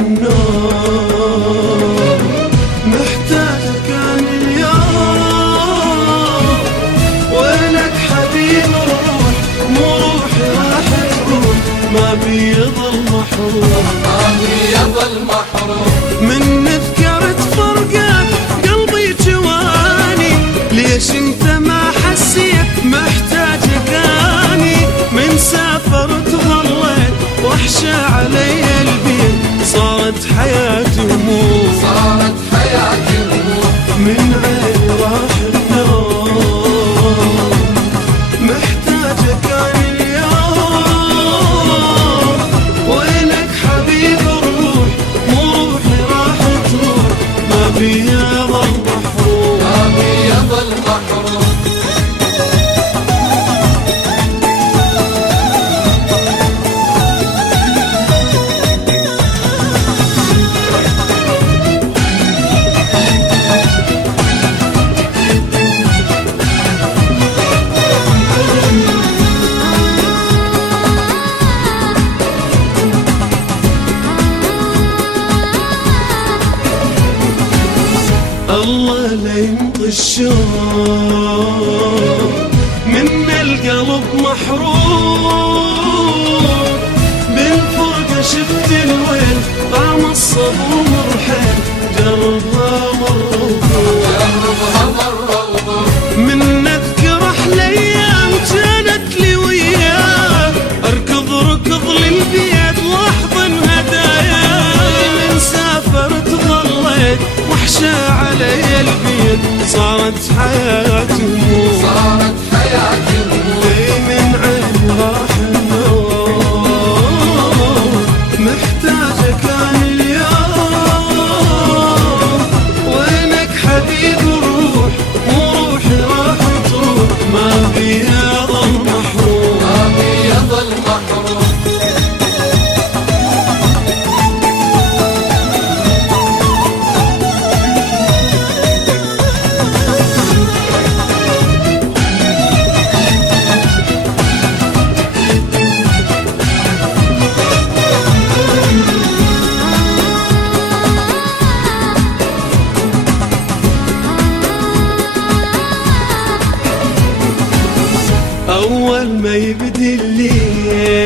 النوم، محتاجك عن اليوم. وينك حبيب الروح، مو روحي راح تروح، ما بيظل محروم، ما بيظل محروم. من ذكرت فرقك قلبي جواني، ليش انت ما حسيت محتاجك اني؟ من سافرت ظليت واحشى علي البيت، صارت حياتي هموم، صارت حياتي هموم. من عيني راح النوم، محتاجك عن اليوم. وينك حبيب الروح، مو روحي راح تروح، ما بيظل محروم، ما بيظل محروم. الله لا ينطي الشوق من القلب محروم، بالفرقة شفت الويل طعم الصبر مرحل، جربها مرة وفوق، من نذكر أحلى أيام كانت لي وياه، أركض ركض للبيت وأحضن هدايا. من سافرت ظليت واحشى علي البيت، صارت حياتي هموم، صارت حياتي هموم. من عيني راح النوم، محتاجك عن اليوم. وينك حبيب الروح، مو روحي راح تروح، ما بيظل محروم، ما بيظل محروم. أول ما يبدي الليل